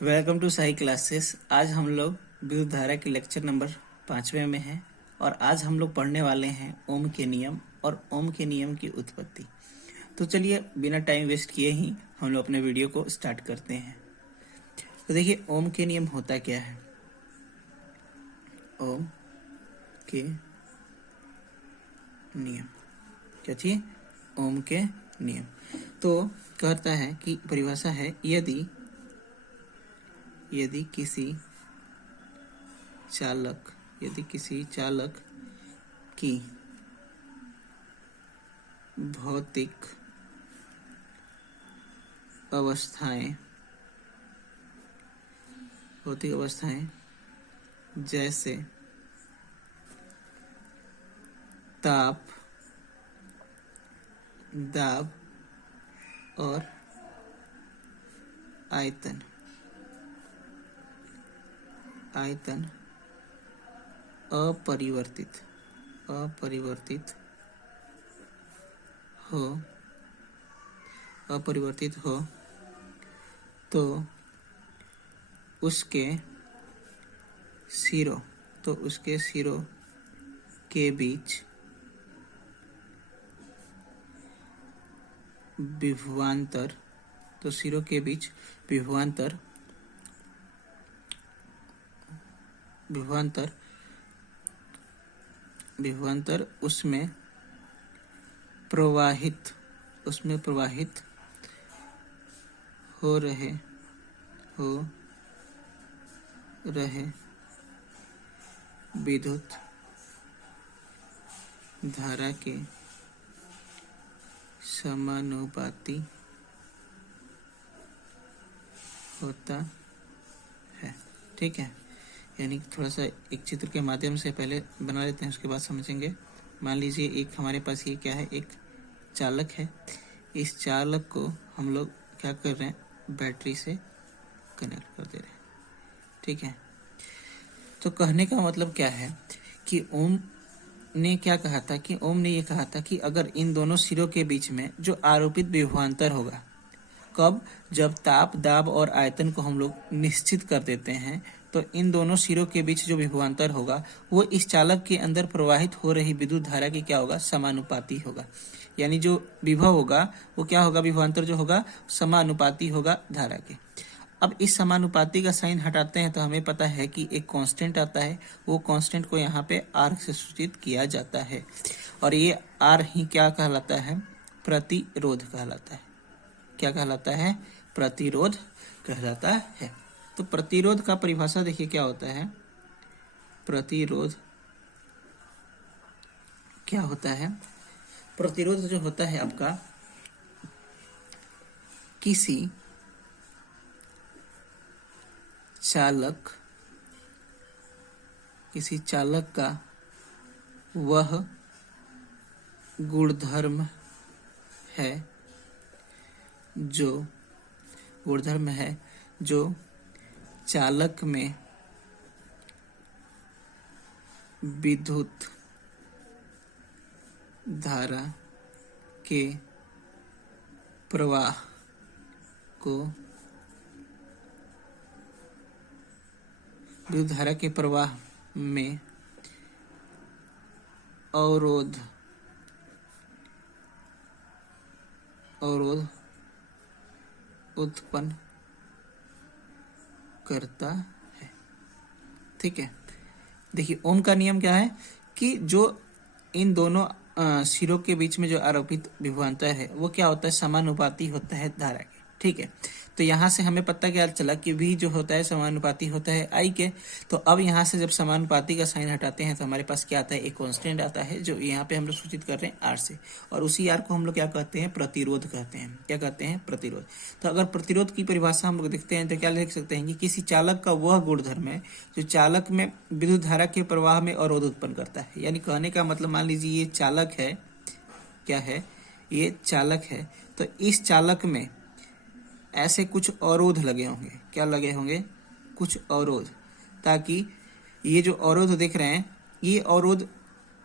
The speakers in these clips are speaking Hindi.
Welcome to Sai classes. आज हम लोग विद्युत धारा के लेक्चर नंबर 5वें में हैं और आज हम लोग पढ़ने वाले हैं ओम के नियम और ओम के नियम की उत्पत्ति। तो चलिए बिना टाइम वेस्ट किए ही हम लोग अपने वीडियो को स्टार्ट करते हैं। तो देखिए ओम के नियम होता क्या है। ओम के नियम क्या चाहिए? ओम के नियम। तो कहता है कि परिभाषा है, यदि किसी चालक की भौतिक अवस्थाएं जैसे ताप, दाब और आयतन अपरिवर्तित हो तो उसके सिरों के बीच विभवांतर उसमें प्रवाहित हो रहे विद्युत धारा के समानुपाती होता है। ठीक है, यानी थोड़ा सा एक चित्र के माध्यम से पहले बना लेते हैं, उसके बाद समझेंगे। मान लीजिए एक हमारे पास ये क्या है, एक चालक है। इस चालक को हम लोग क्या कर रहे हैं, बैटरी से कनेक्ट कर दे रहे हैं। ठीक है, तो कहने का मतलब क्या है कि ओम ने ये कहा था कि अगर इन दोनों सिरों के बीच में जो आरोपित विभवांतर होगा, कब? जब ताप, दाब और आयतन को हम लोग निश्चित कर देते हैं, तो इन दोनों सिरों के बीच जो विभवांतर होगा वो इस चालक के अंदर प्रवाहित हो रही विद्युत धारा की क्या होगा, समानुपाती होगा। यानी जो विभव होगा वो क्या होगा, विभवांतर जो होगा समानुपाती होगा धारा के। अब इस समानुपाती का साइन हटाते हैं तो हमें पता है कि एक कांस्टेंट आता है, वो कांस्टेंट को यहाँ पे आर से सूचित किया जाता है और ये आर ही क्या कहलाता है, प्रतिरोध कहलाता है। क्या कहलाता है? प्रतिरोध कहलाता है। तो प्रतिरोध का परिभाषा देखिए क्या होता है। प्रतिरोध क्या होता है? प्रतिरोध जो होता है आपका किसी चालक का वह गुणधर्म है जो चालक में विद्युत धारा के प्रवाह में अवरोध उत्पन्न करता है। ठीक है, देखिए ओम का नियम क्या है कि जो इन दोनों सिरों के बीच में जो आरोपित विभवांतर है वो क्या होता है, समानुपाती होता है धारा के। ठीक है, तो यहाँ से हमें पता क्या चला कि V जो होता है समानुपाती होता है I के। तो अब यहाँ से जब समानुपाती का साइन हटाते हैं तो हमारे पास क्या आता है, एक कांस्टेंट आता है जो यहाँ पे हम लोग सूचित कर रहे हैं R से, और उसी R को हम लोग क्या कहते हैं, प्रतिरोध कहते हैं। क्या कहते हैं? प्रतिरोध। तो अगर प्रतिरोध की परिभाषा हम लोग देखते हैं तो क्या लिख सकते हैं कि किसी चालक का वह गुणधर्म है जो चालक में विद्युत धारा के प्रवाह में अवरोध उत्पन्न करता है। यानी कहने का मतलब, मान लीजिए ये चालक है, क्या है, ये चालक है, तो इस चालक में ऐसे कुछ अवरोध लगे होंगे। क्या लगे होंगे? कुछ अवरोध, ताकि ये जो अवरोध देख रहे हैं, ये अवरोध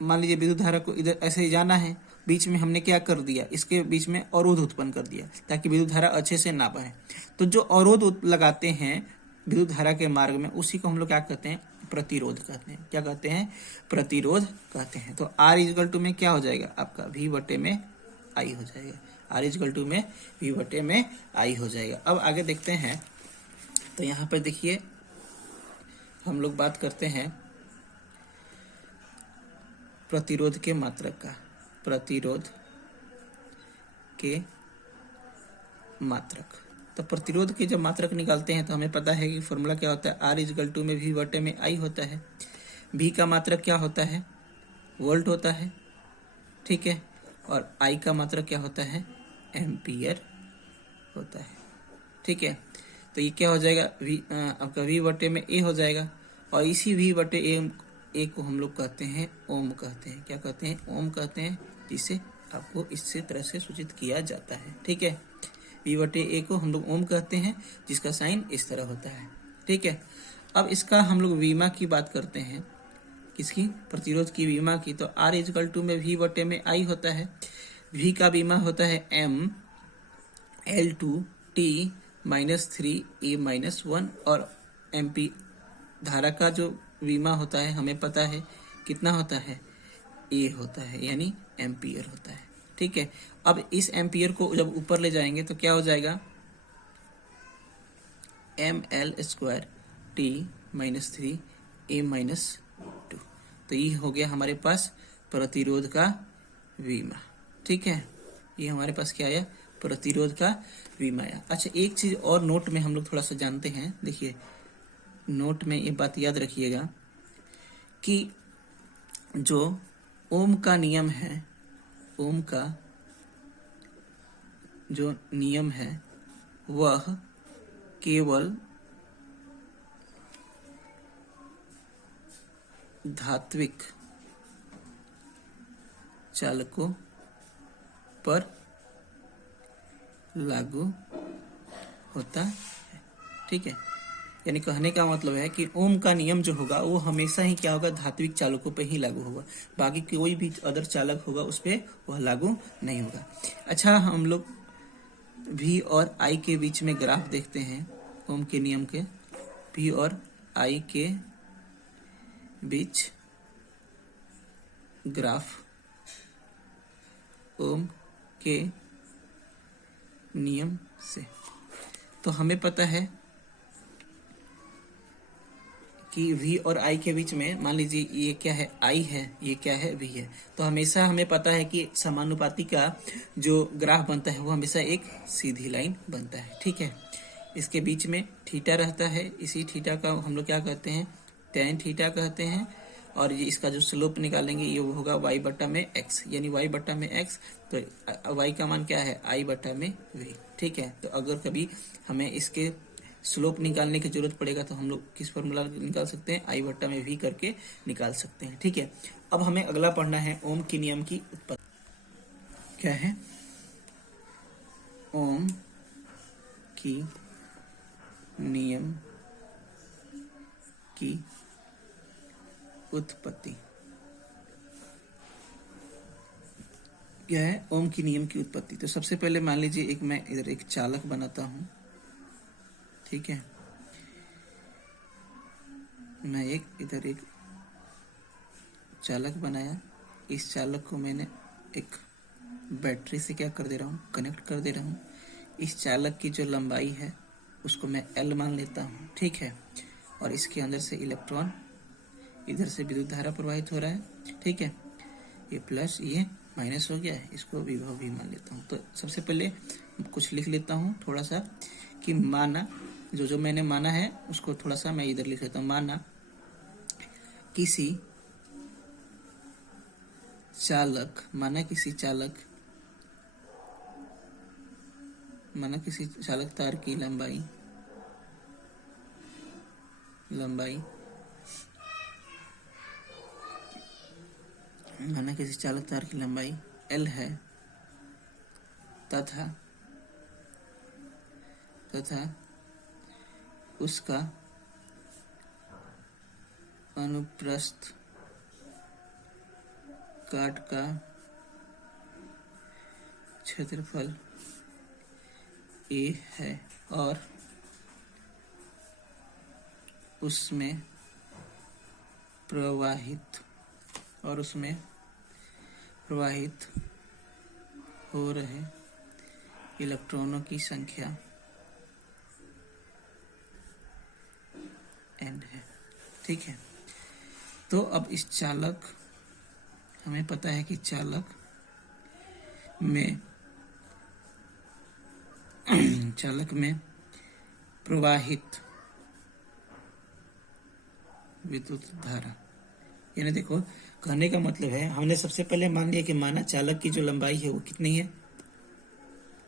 मान लीजिए विद्युत धारा को इधर ऐसे जाना है, बीच में हमने क्या कर दिया, इसके बीच में अवरोध उत्पन्न कर दिया ताकि विद्युत धारा अच्छे से ना बहे। तो जो अवरोध लगाते हैं विद्युत धारा के मार्ग में, उसी को हम लोग क्या कहते हैं, प्रतिरोध कहते हैं। क्या कहते हैं, प्रतिरोध कहते हैं। तो R इजकल टू में क्या हो जाएगा आपका, V बटे में I हो जाएगा। R इजकल टू में V बटे में I हो जाएगा। अब आगे देखते हैं, तो यहाँ पर देखिए हम लोग बात करते हैं प्रतिरोध के मात्रक का। प्रतिरोध के मात्रक, तो प्रतिरोध के जब मात्रक निकालते हैं तो हमें पता है कि फॉर्मूला क्या होता है, R इजकल टू में V बटे में I होता है। V का मात्रक क्या होता है, वोल्ट होता है, ठीक है, और I का मात्रक क्या होता है, एम्पियर होता है, ठीक है। तो ये क्या हो जाएगा, आपका V बटे में A हो जाएगा, और इसी V बटे A को हम लोग कहते हैं ओम कहते हैं। क्या कहते हैं, ओम कहते हैं, जिसे आपको इससे तरह से सूचित किया जाता है, ठीक है। V बटे A को हम लोग ओम कहते हैं, जिसका साइन इस तरह होता है, ठीक है। अब इसका हम लोग वीमा की बात करते हैं, किसकी, प्रतिरोध की वीमा की। तो R इजकल टू में V बटे में I होता है। V का वीमा होता है M L2T -3A-1, और एम्पी धारा का जो वीमा होता है हमें पता है कितना होता है, A होता है, यानी एम्पियर होता है, ठीक है। अब इस एम्पियर को जब ऊपर ले जाएंगे तो क्या हो जाएगा, ML² T-3A-2। तो ये हो गया हमारे पास प्रतिरोध का वीमा, ठीक है। ये हमारे पास क्या आया, प्रतिरोध का वीमा आया। अच्छा, एक चीज और नोट में हम लोग थोड़ा सा जानते हैं। देखिए नोट में ये बात याद रखिएगा कि जो ओम का नियम है, ओम का जो नियम है वह केवल धात्विक चालकों पर लागू होता है, ठीक है। यानी कहने का मतलब है कि ओम का नियम जो होगा वो हमेशा ही क्या होगा, धात्विक चालकों पे ही लागू होगा, बाकी कोई भी अदर चालक होगा उस पर वह लागू नहीं होगा। अच्छा, हम लोग V और I के बीच में ग्राफ देखते हैं ओम के नियम के। V और I के बीच ग्राफ ओम के नियम से, तो हमें पता है कि V और I के बीच में, मान लीजिए ये क्या है, I है, ये क्या है, V है। तो हमेशा हमें पता है कि समानुपाती का जो ग्राफ बनता है वो हमेशा एक सीधी लाइन बनता है, ठीक है। इसके बीच में थीटा रहता है, इसी थीटा का हम लोग क्या कहते हैं, tan थीटा कहते हैं। और ये इसका जो स्लोप निकालेंगे ये होगा y बटा में x, यानी y बटा में x। तो y का मान क्या है, I बटा में v, ठीक है। तो अगर कभी हमें इसके स्लोप निकालने की जरूरत पड़ेगा तो हम लोग किस फॉर्मूला निकाल सकते हैं, I बटा में v करके निकाल सकते हैं, ठीक है। अब हमें अगला पढ़ना है ओम की नियम की उत्पत्ति। क्या है, ओम की नियम की उत्पत्ति। क्या है, ओम की नियम की उत्पत्ति। तो सबसे पहले मान लीजिए मैं इधर एक चालक बनाता हूं, ठीक है। मैं इधर एक चालक बनाया, इस चालक को मैंने एक बैटरी से क्या कर दे रहा हूँ, कनेक्ट कर दे रहा हूँ। इस चालक की जो लंबाई है उसको मैं L मान लेता हूँ, ठीक है। और इसके अंदर से इलेक्ट्रॉन, इधर से विद्युत धारा प्रवाहित हो रहा है, ठीक है। ये प्लस ये माइनस हो गया है, इसको विभव भी मान लेता हूँ। तो सबसे पहले कुछ लिख लेता हूँ थोड़ा सा, कि माना जो मैंने माना है उसको थोड़ा सा मैं इधर लिख लेता हूँ। माना किसी चालक तार की लंबाई किसी चालक तार की लंबाई L है, तथा उसका अनुप्रस्थ काट का क्षेत्रफल A है, और उसमें प्रवाहित हो रहे इलेक्ट्रॉनों की संख्या n है। ठीक है, तो अब इस चालक, हमें पता है कि चालक में प्रवाहित विद्युत धारा, यानी देखो कहने का मतलब है, हमने सबसे पहले मान लिया कि माना चालक की जो लंबाई है वो कितनी है,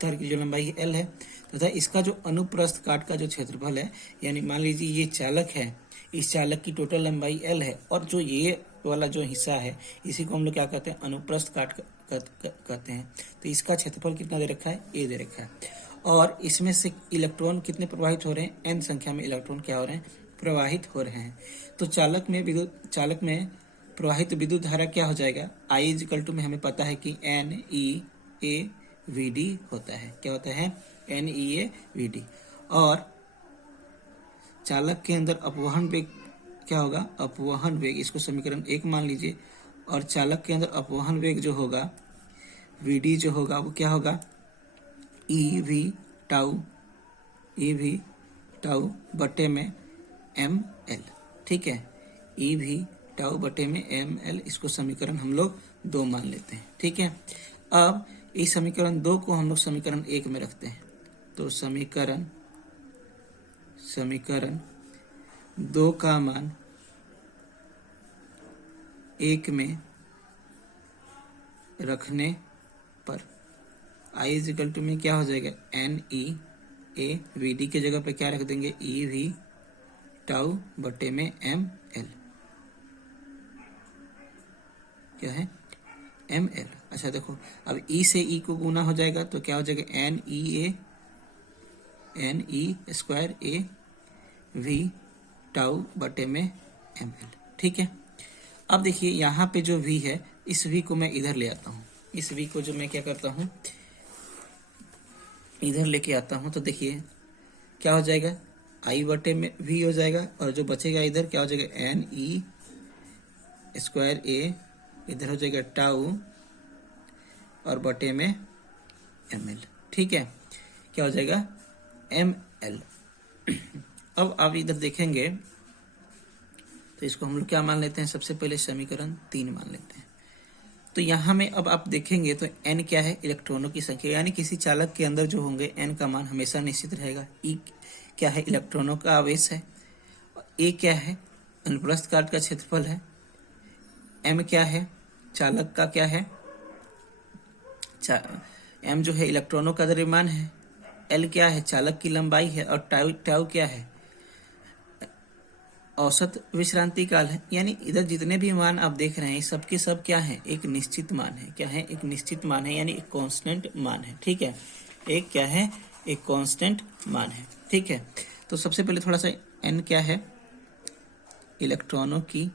तार की जो लंबाई है L है, तथा इसका जो अनुप्रस्थ काट का जो क्षेत्रफल है, यानी मान लीजिए ये चालक है, इस चालक की टोटल लंबाई L है, और जो ये वाला जो हिस्सा है इसी को हम लोग क्या कहते हैं, अनुप्रस्थ काट कहते हैं। तो इसका क्षेत्रफल कितना दे रखा है, A दे रखा है, और इसमें से इलेक्ट्रॉन कितने प्रवाहित हो रहे हैं, n संख्या में इलेक्ट्रॉन क्या हो रहे हैं, प्रवाहित हो रहे हैं। तो चालक में प्रवाहित विद्युत धारा क्या हो जाएगा, I में हमें पता है कि NEAVD होता है। क्या होता है, NEAVD। और चालक के अंदर अपवहन वेग क्या होगा, अपवहन वेग, इसको समीकरण 1 मान लीजिए। और चालक के अंदर अपवहन वेग जो होगा VD जो होगा वो क्या होगा, EV टाउ बटे में ML। ठीक है, EV टाउ बटे में ML, इसको समीकरण हम लोग 2 मान लेते हैं। ठीक है, अब इस समीकरण 2 को हम लोग समीकरण 1 में रखते हैं। तो समीकरण 2 का मान 1 में रखने पर I में क्या हो जाएगा, NEAVD के जगह पे क्या रख देंगे, EV टाउ बटे में ML। क्या है, ML। अच्छा देखो, अब E से E को गुना हो जाएगा तो क्या हो जाएगा, NE स्क्वायर AV टाउ बटे में ML। ठीक है, अब देखिए यहाँ पे जो V है, इस V को मैं इधर ले आता हूँ। इस V को जो मैं क्या करता हूँ, इधर लेके आता हूँ, तो देखिए क्या हो जाएगा, I बटे में V हो जाएगा, और जो बचेगा इधर क्या हो जाएगा, NE स्क्वायर A, इधर हो जाएगा टाउ और बटे में ML। ठीक है, क्या हो जाएगा, ML। अब आप इधर देखेंगे तो इसको हम लोग क्या मान लेते हैं, सबसे पहले समीकरण 3 मान लेते हैं। तो यहाँ में अब आप देखेंगे तो n क्या है, इलेक्ट्रॉनों की संख्या, यानी किसी चालक के अंदर जो होंगे n का मान हमेशा निश्चित रहेगा। E क्या है, इलेक्ट्रॉनों का आवेश है। A क्या है, अनुप्रस्थ काट का क्षेत्रफल है। M क्या है, चालक का क्या है, M जो है इलेक्ट्रॉनों का द्रव्यमान है। L क्या है, चालक की लंबाई है। और टाउ क्या है, औसत विश्रांति काल है। यानी इधर जितने भी मान आप देख रहे हैं सबके सब क्या है, एक निश्चित मान है। क्या है, एक निश्चित मान है, यानी एक कांस्टेंट मान है। ठीक है, एक क्या है, एक कांस्टेंट मान है। ठीक है, तो सबसे पहले थोड़ा सा n क्या है, इलेक्ट्रॉनों की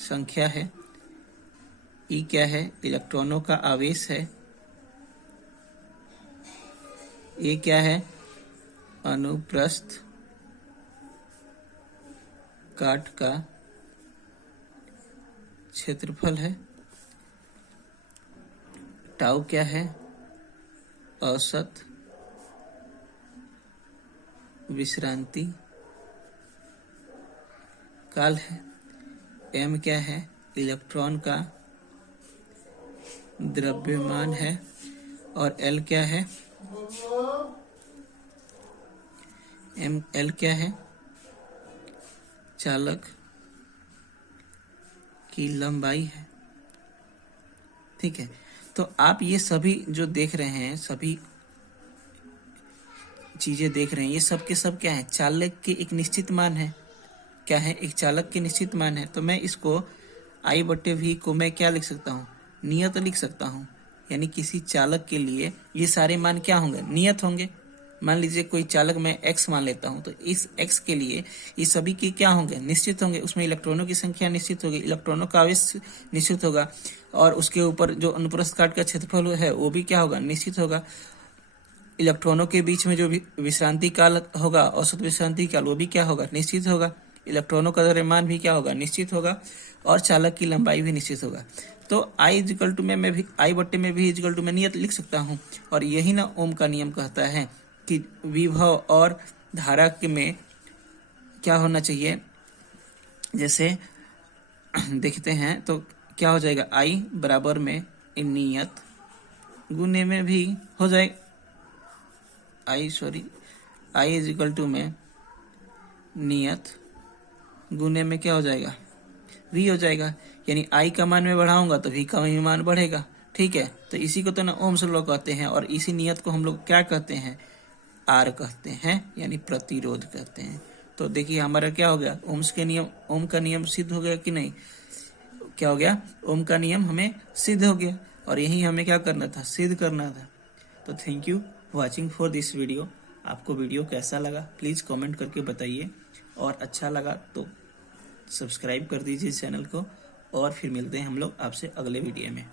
संख्या है। E क्या है, इलेक्ट्रॉनों का आवेश है। A क्या है, अनुप्रस्थ काट का क्षेत्रफल है। टाउ क्या है, औसत विश्रांति काल है। M क्या है, इलेक्ट्रॉन का द्रव्यमान है। और L क्या है, L क्या है, चालक की लंबाई है। ठीक है, तो आप ये सभी जो देख रहे हैं, सभी चीजें देख रहे हैं, ये सब के सब क्या है, चालक के एक निश्चित मान है। क्या है, एक चालक के निश्चित मान है। तो मैं इसको I बटे V को मैं क्या लिख सकता हूँ, नियत लिख सकता हूँ। यानी किसी चालक के लिए ये सारे मान क्या होंगे, नियत होंगे। मान लीजिए कोई चालक मैं x मान लेता हूं, तो इस x के लिए ये सभी के क्या होंगे, निश्चित होंगे। उसमें इलेक्ट्रॉनों की संख्या निश्चित होगी, इलेक्ट्रॉनों का आवेश निश्चित होगा, और उसके ऊपर जो अनुप्रस्थ काट का क्षेत्रफल है वो भी क्या होगा, निश्चित होगा। इलेक्ट्रॉनों के बीच में जो विश्रांति काल होगा, औसत विश्रांति काल, वो भी क्या होगा, निश्चित होगा। इलेक्ट्रॉनों का द्रव्यमान भी क्या होगा, निश्चित होगा। और चालक की लंबाई भी निश्चित होगा। तो I इजिकल टू में मैं भी I बट्टे में भी इजिकल टू में नियत लिख सकता हूँ। और यही ना ओम का नियम कहता है कि विभव और धारा के में क्या होना चाहिए। जैसे देखते हैं तो क्या हो जाएगा, I बराबर में नियत गुने में भी हो जाएगा, I इजिकल टू में नियत गुने में क्या हो जाएगा, V हो जाएगा। यानी I का मान में बढ़ाऊंगा तो V का मान बढ़ेगा। ठीक है, तो इसी को तो ना ओम्स लॉ कहते हैं। और इसी नियत को हम लोग क्या कहते हैं, R कहते हैं, यानी प्रतिरोध कहते हैं। तो देखिए हमारा क्या हो गया, ओम का नियम सिद्ध हो गया कि नहीं, क्या हो गया, ओम का नियम हमें सिद्ध हो गया। और यही हमें क्या करना था, सिद्ध करना था। तो thank you watching for this video. आपको वीडियो कैसा लगा प्लीज़ कमेंट करके बताइए, और अच्छा लगा तो सब्सक्राइब कर दीजिए चैनल को। और फिर मिलते हैं हम लोग आपसे अगले वीडियो में।